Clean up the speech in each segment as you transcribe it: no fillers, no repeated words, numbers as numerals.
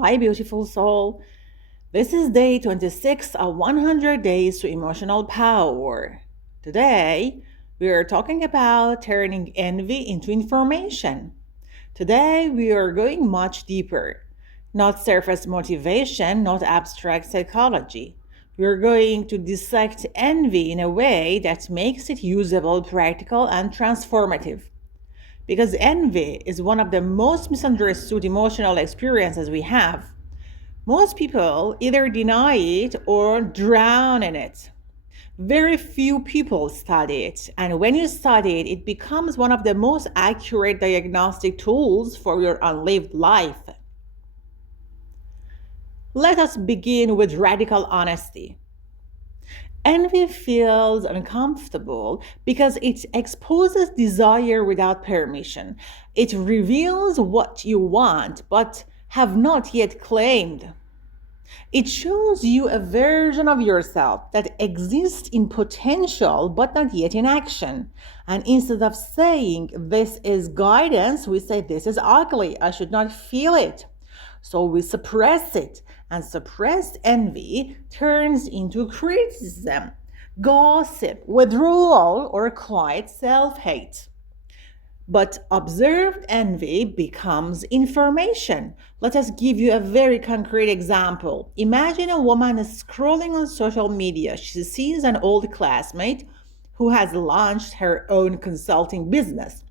Hi, beautiful soul. This is day 26 of 100 Days to Emotional Power. Today, we are talking about turning envy into information. Today, we are going much deeper. Not surface motivation, not abstract psychology. We are going to dissect envy in a way that makes it usable, practical, and transformative. Because envy is one of the most misunderstood emotional experiences we have. Most people either deny it or drown in it. Very few people study it, and when you study it, it becomes one of the most accurate diagnostic tools for your unlived life. Let us begin with radical honesty. Envy feels uncomfortable because it exposes desire without permission. It reveals what you want but have not yet claimed. It shows you a version of yourself that exists in potential but not yet in action. And instead of saying this is guidance, we say this is ugly, I should not feel it. So we suppress it, and suppressed envy turns into criticism, gossip, withdrawal, or quiet self hate. But observed envy becomes information. Let us give you a very concrete example. Imagine a woman is scrolling on social media. She sees an old classmate who has launched her own consulting business.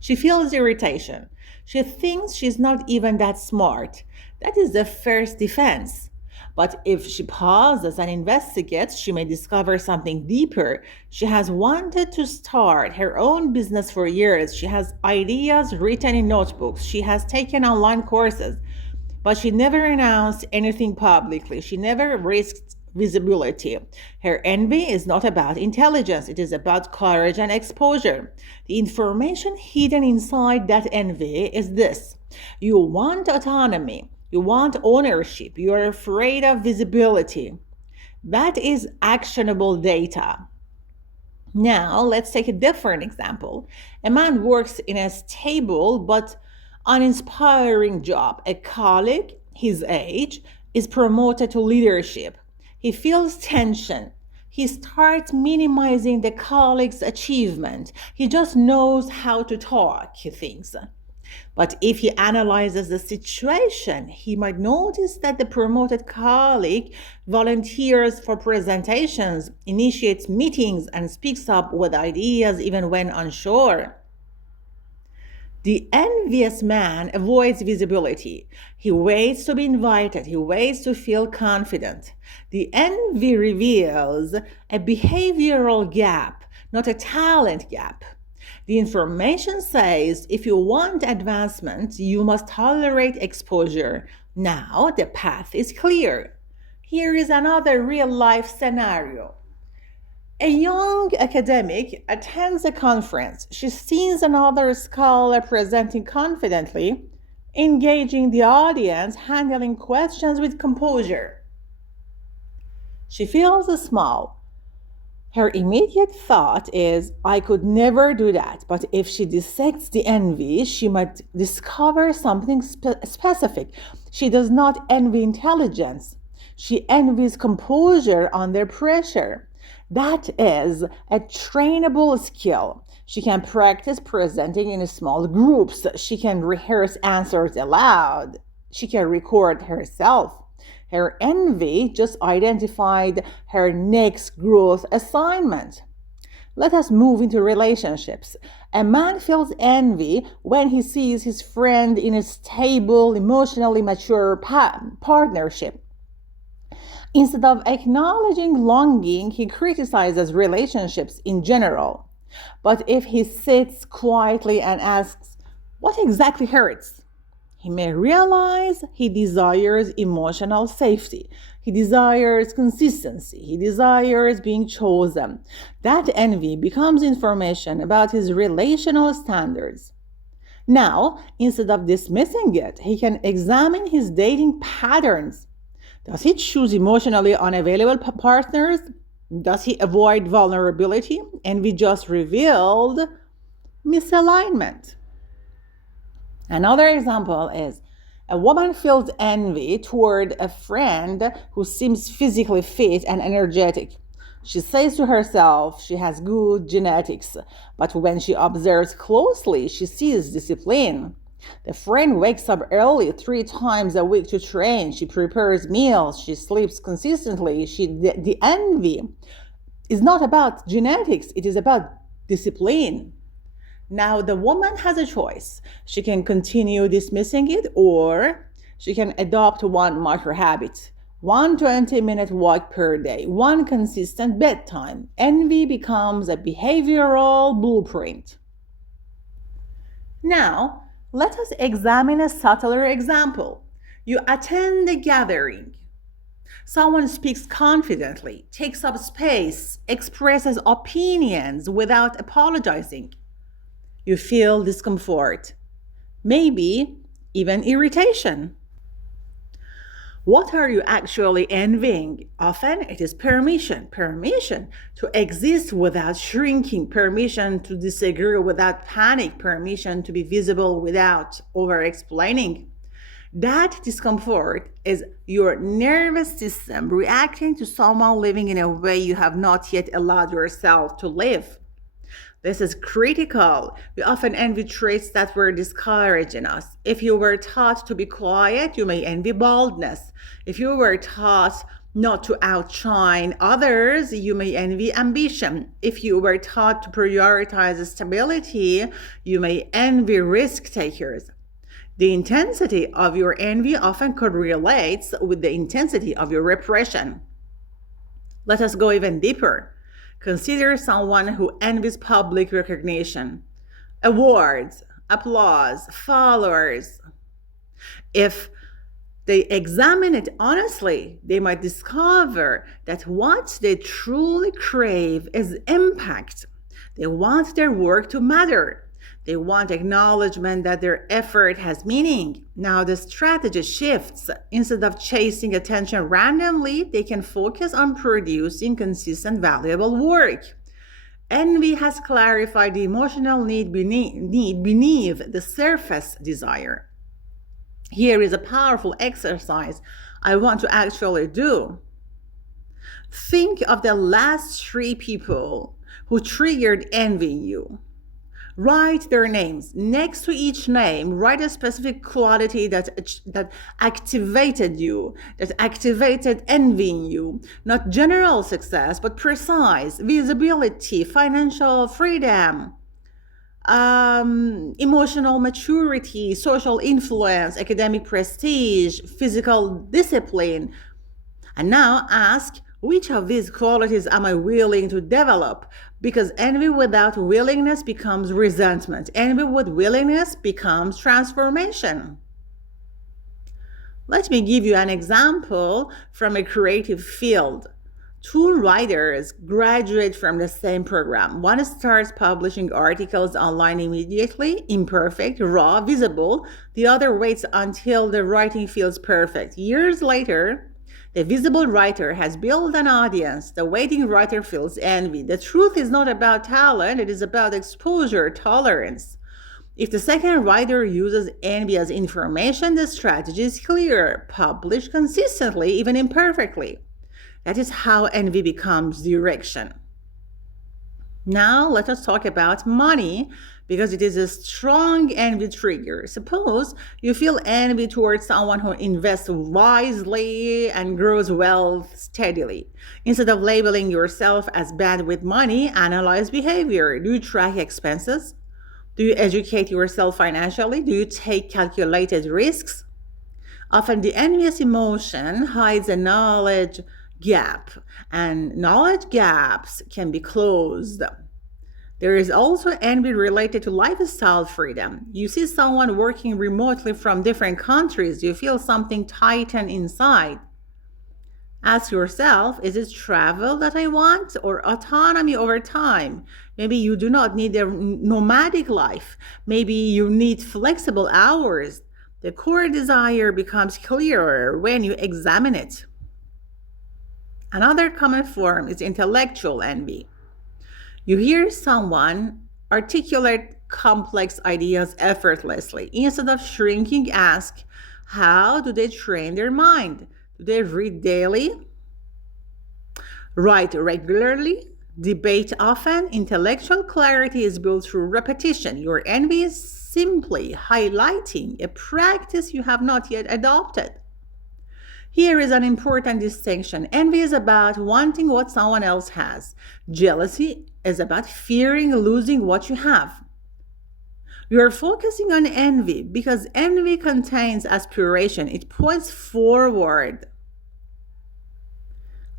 She feels irritation. She thinks she's not even that smart. That is the first defense. But if she pauses and investigates, she may discover something deeper. She has wanted to start her own business for years. She has ideas written in notebooks. She has taken online courses, but she never announced anything publicly. She never risked visibility. Her envy is not about intelligence, it is about courage and exposure. The information hidden inside that envy is this: you want autonomy. You want ownership. You are afraid of visibility. That is actionable data. Now, let's take a different example. A man works in a stable but uninspiring job. A colleague, his age, is promoted to leadership. He feels tension. He starts minimizing the colleague's achievement. He just knows how to talk, he thinks. But if he analyzes the situation, he might notice that the promoted colleague volunteers for presentations, initiates meetings, and speaks up with ideas even when unsure. The envious man avoids visibility. He waits to be invited. He waits to feel confident. The envy reveals a behavioral gap, not a talent gap. The information says if you want advancement, you must tolerate exposure. Now the path is clear. Here is another real life scenario. A young academic attends a conference. She sees another scholar presenting confidently, engaging the audience, handling questions with composure. She feels small. Her immediate thought is, I could never do that. But if she dissects the envy, she might discover something specific. She does not envy intelligence. She envies composure under pressure. That is a trainable skill. She can practice presenting in small groups. She can rehearse answers aloud. She can record herself. Her envy just identified her next growth assignment. Let us move into relationships. A man feels envy when he sees his friend in a stable, emotionally mature partnership. Instead of acknowledging longing, he criticizes relationships in general. But if he sits quietly and asks, what exactly hurts? He may realize he desires emotional safety. He desires consistency. He desires being chosen. That envy becomes information about his relational standards. Now, instead of dismissing it, he can examine his dating patterns. Does he choose emotionally unavailable partners? Does he avoid vulnerability? Envy just revealed misalignment. Another example is A woman feels envy toward a friend who seems physically fit and energetic. She says to herself she has good genetics, but when she observes closely, she sees discipline. The friend wakes up early 3 times a week to train. She prepares meals. She sleeps consistently. The envy is not about genetics, it is about discipline. Now, the woman has a choice. She can continue dismissing it, or she can adopt one micro habit. One 20-minute walk per day, one consistent bedtime. Envy becomes a behavioral blueprint. Now, let us examine a subtler example. You attend a gathering. Someone speaks confidently, takes up space, expresses opinions without apologizing. You feel discomfort, maybe even irritation. What are you actually envying? Often it is permission to exist without shrinking, permission to disagree without panic, permission to be visible without over explaining. That discomfort is your nervous system reacting to someone living in a way you have not yet allowed yourself to live. This is critical. We often envy traits that were discouraging us. If you were taught to be quiet, you may envy boldness. If you were taught not to outshine others, you may envy ambition. If you were taught to prioritize stability, you may envy risk takers. The intensity of your envy often correlates with the intensity of your repression. Let us go even deeper. Consider someone who envies public recognition, awards, applause, followers. If they examine it honestly, they might discover that what they truly crave is impact. They want their work to matter. They want acknowledgement that their effort has meaning. Now the strategy shifts. Instead of chasing attention randomly, they can focus on producing consistent, valuable work. Envy has clarified the emotional need beneath the surface desire. Here is a powerful exercise I want to actually do. Think of the last 3 people who triggered envy in you. Write their names. Next to each name, write a specific quality that activated you, that activated envy in you. Not general success, but precise visibility, financial freedom, emotional maturity, social influence, academic prestige, physical discipline. And now ask, which of these qualities am I willing to develop? Because envy without willingness becomes resentment. Envy with willingness becomes transformation. Let me give you an example from a creative field. 2 writers graduate from the same program. One starts publishing articles online immediately, imperfect, raw, visible. The other waits until the writing feels perfect. Years later, the visible writer has built an audience. The waiting writer feels envy. The truth is not about talent, it is about exposure, tolerance. If the second writer uses envy as information, the strategy is clear. Publish consistently, even imperfectly. That is how envy becomes direction. Now let us talk about money, because it is a strong envy trigger. Suppose you feel envy towards someone who invests wisely and grows wealth steadily. Instead of labeling yourself as bad with money, analyze behavior. Do you track expenses? Do you educate yourself financially? Do you take calculated risks? Often the envious emotion hides a knowledge gap, and knowledge gaps can be closed. There is also envy related to lifestyle freedom. You see someone working remotely from different countries, you feel something tighten inside. Ask yourself, is it travel that I want or autonomy over time? Maybe you do not need a nomadic life. Maybe you need flexible hours. The core desire becomes clearer when you examine it. Another common form is intellectual envy. You hear someone articulate complex ideas effortlessly. Instead of shrinking, ask, How do they train their mind? Do they read daily? Write regularly? Debate often? Intellectual clarity is built through repetition. Your envy is simply highlighting a practice you have not yet adopted. Here is an important distinction. Envy is about wanting what someone else has. Jealousy is about fearing losing what you have. You are focusing on envy because envy contains aspiration. It points forward.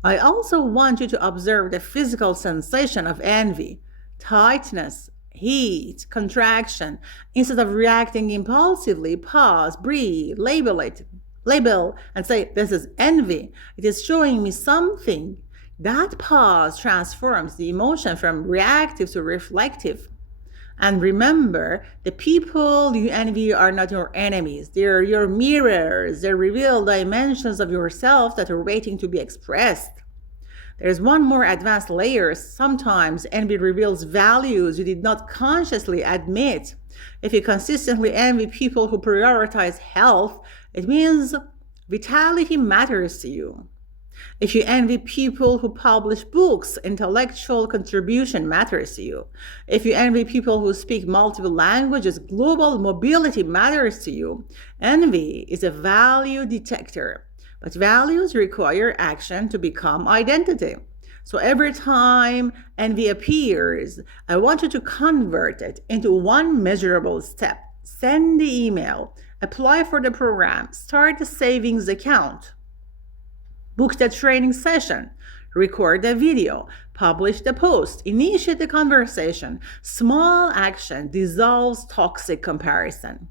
I also want you to observe the physical sensation of envy: tightness, heat, contraction. Instead of reacting impulsively, pause, breathe, label, and say, "This is envy. It is showing me something." That pause transforms the emotion from reactive to reflective. And remember, the people you envy are not your enemies. They're your mirrors. They reveal dimensions of yourself that are waiting to be expressed. There's one more advanced layer. Sometimes envy reveals values you did not consciously admit. If you consistently envy people who prioritize health, it means vitality matters to you. If you envy people who publish books, intellectual contribution matters to you. If you envy people who speak multiple languages, global mobility matters to you. Envy is a value detector, but values require action to become identity. So every time envy appears, I want you to convert it into one measurable step. Send the email, apply for the program, start the savings account. Book the training session, record the video, publish the post, initiate the conversation. Small action dissolves toxic comparison.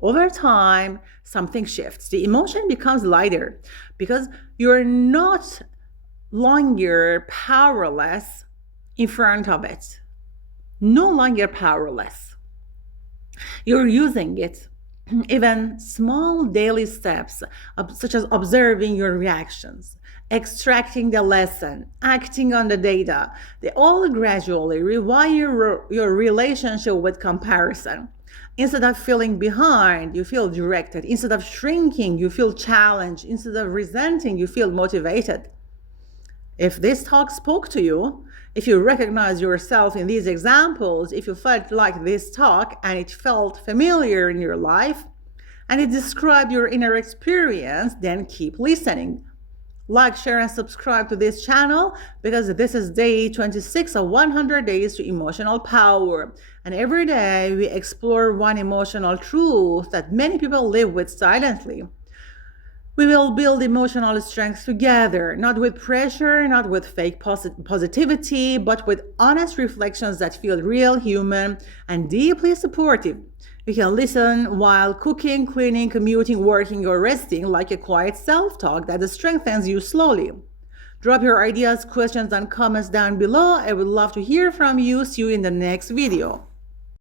Over time, something shifts. The emotion becomes lighter because you're not longer powerless in front of it. No longer powerless. You're using it. Even small daily steps, such as observing your reactions, extracting the lesson, acting on the data, they all gradually rewire your relationship with comparison. Instead of feeling behind, you feel directed. Instead of shrinking, you feel challenged. Instead of resenting, you feel motivated. If this talk spoke to you, if you recognize yourself in these examples, if you felt like this talk and it felt familiar in your life, and it described your inner experience, then keep listening. Like, share, and subscribe to this channel because this is day 26 of 100 Days to Emotional Power. And every day we explore one emotional truth that many people live with silently. We will build emotional strength together, not with pressure, not with fake positivity, but with honest reflections that feel real, human, and deeply supportive. You can listen while cooking, cleaning, commuting, working, or resting, like a quiet self-talk that strengthens you slowly. Drop your ideas, questions, and comments down below. I would love to hear from you. See you in the next video.